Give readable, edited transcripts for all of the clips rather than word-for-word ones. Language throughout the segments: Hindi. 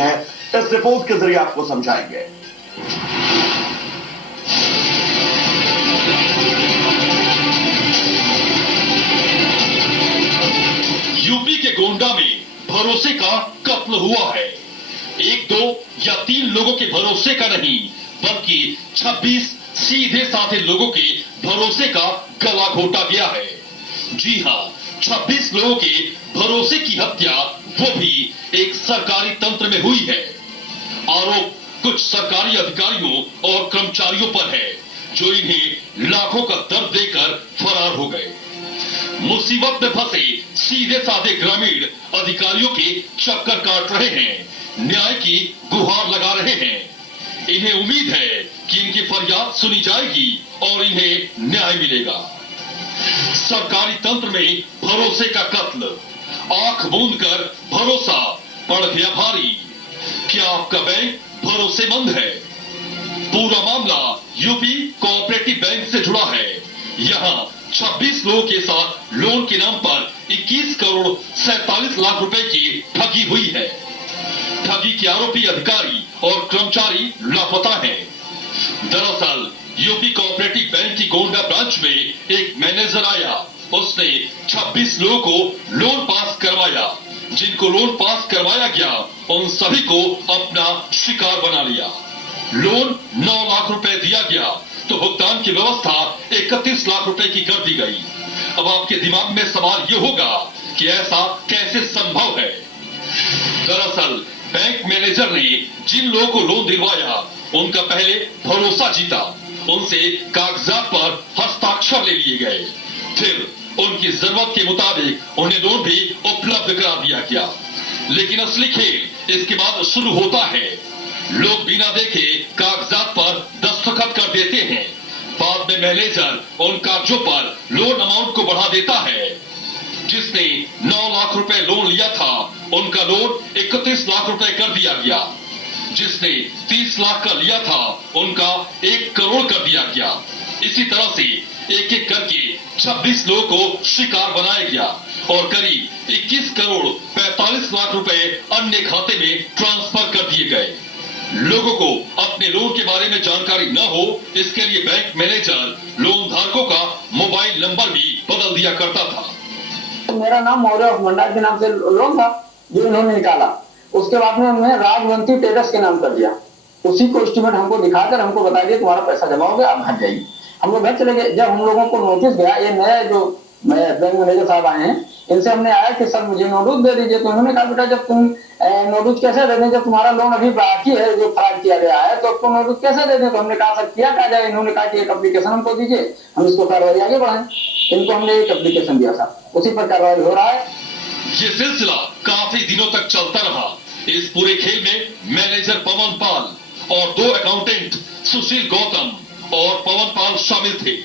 हैं, इस रिपोर्ट के जरिए आपको समझाएंगे। यूपी के गोंडा में भरोसे का कत्ल हुआ है। 1, 2 या 3 लोगों के भरोसे का नहीं, बल्कि 26 सीधे साधे लोगों के भरोसे का गला घोटा गया है। जी हां, 26 लोगों के भरोसे की हत्या, वो भी एक सरकारी तंत्र में हुई है। आरोप कुछ सरकारी अधिकारियों और कर्मचारियों पर है, जो इन्हें लाखों का दर्द देकर फरार हो गए। मुसीबत में फंसे सीधे साधे ग्रामीण अधिकारियों के चक्कर काट रहे हैं, न्याय की गुहार लगा रहे हैं। इन्हें उम्मीद है कि इनकी फरियाद सुनी जाएगी और इन्हें न्याय मिलेगा। सरकारी तंत्र में भरोसे का कत्ल, आंख मूंद कर भरोसा पड़ गया भारी। क्या आपका बैंक भरोसेमंद है? पूरा मामला यूपी कोऑपरेटिव बैंक से जुड़ा है। यहाँ 26 लोगों के साथ लोन के नाम पर 21 करोड़ 47 लाख रुपए की ठगी हुई है। ठगी के आरोपी अधिकारी और कर्मचारी लापता हैं। दरअसल यूपी कोऑपरेटिव बैंक की गोंडा ब्रांच में एक मैनेजर आया। उसने 26 लोगों को लोन पास करवाया। जिनको लोन पास करवाया गया, उन सभी को अपना शिकार बना लिया। लोन 9 लाख रुपए दिया गया तो भुगतान की व्यवस्था 31 लाख रुपए की कर दी गई। अब आपके दिमाग में सवाल ये होगा कि ऐसा कैसे संभव है? दरअसल बैंक मैनेजर ने जिन लोगों को लोन दिलवाया, उनका पहले भरोसा जीता। उनसे कागजात पर हस्ताक्षर ले लिए गए। फिर उनकी जरूरत के मुताबिक उन्हें लोन भी उपलब्ध करा दिया गया। लेकिन असली खेल इसके बाद शुरू होता है। लोग बिना देखे कागजात पर दस्तखत कर देते हैं। बाद में मैनेजर उन कागजों पर लोन अमाउंट को बढ़ा देता है। जिसने 9 लाख रुपए लोन लिया था, उनका लोन 31 लाख रुपए कर दिया गया। जिसने 30 लाख का लिया था, उनका 1 करोड़ कर दिया गया। इसी तरह से एक एक करके 26 लोगों को शिकार बनाया गया और करीब 21 करोड़ 45 लाख रुपए अन्य खाते में ट्रांसफर कर दिए गए। लोगों को अपने लोन के बारे में जानकारी न हो, इसके लिए बैंक मैनेजर लोन धारकों का मोबाइल नंबर भी बदल दिया करता था। मेरा नाम मौर्य ऑफ मंडार के नाम से लोन था जो इन्होंने निकाला। उसके बाद में उन्होंने राजवंती ट्रेडर्स के नाम कर दिया। उसी को एस्टीमेट हमको दिखाकर हमको बता दिया तुम्हारा पैसा जमा हो गया, आप घर जाइए। हम लोग घर चले गए। जब हम लोगों को नोटिस गया, ये नए जो बैंक मैनेजर साहब आए हैं, इनसे हमने आया कि सर मुझे नोटिस दे दीजिए। तो उन्होंने कहा बेटा जब तुम नोटिस कैसे दे दें, जब तुम्हारा लोन अभी बाकी है जो फ्रॉड किया गया है, तो आपको नोटिस कैसे दे दें? तो हमने कहा सर किया क्या जाए। इन्होंने कहा कि एक एप्लीकेशन हमको दीजिए, हम इसको कार्रवाई आगे बढ़ाएं। इनको हमने एक एप्लीकेशन दिया था, उसी पर कार्रवाई हो रहा है। ये सिलसिला काफी दिनों तक चलता रहा। इस पूरे खेल में मैनेजर पवन पाल और 2 अकाउंटेंट सुशील गौतम और पवन पाल शामिल थे।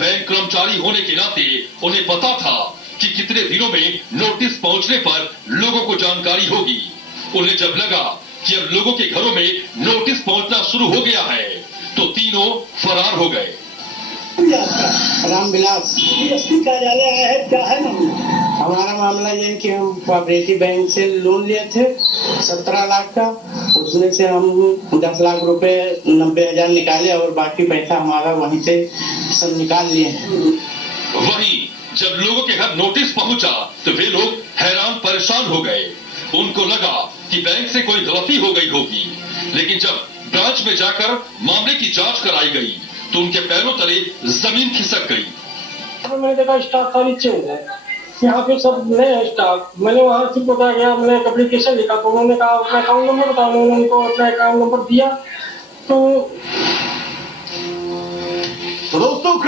बैंक कर्मचारी होने के नाते उन्हें पता था कि कितने दिनों में नोटिस पहुंचने पर लोगों को जानकारी होगी। उन्हें जब लगा कि अब लोगों के घरों में नोटिस पहुंचना शुरू हो गया है, तो तीनों फरार हो गए। रामविलास DSP कार्यालय आया है, क्या है मामला? हमारा मामला ये है कि हम कोऑपरेटिव बैंक से लोन लिए थे 17 लाख का। उसमें से हम 10 लाख रुपए 90,000 निकाले और बाकी पैसा हमारा वहीं से सब निकाल लिए। वहीं जब लोगों के घर नोटिस पहुंचा तो वे लोग हैरान परेशान हो गए। उनको लगा कि बैंक से कोई गलती हो गई होगी। लेकिन जब ब्रांच में जाकर मामले की जांच कराई गई तो उनके पैरों तले जमीन खिसक गई। मैंने देखा स्टॉक सारी चेंज है, यहाँ पे सब नए है स्टॉक। मैंने वहाँ से पता गया, मैंने एक एप्लीकेशन लिखा तो उन्होंने कहा अपना अकाउंट नंबर बताओ। उन्होंने उनको अपना अकाउंट नंबर दिया तो दोस्तों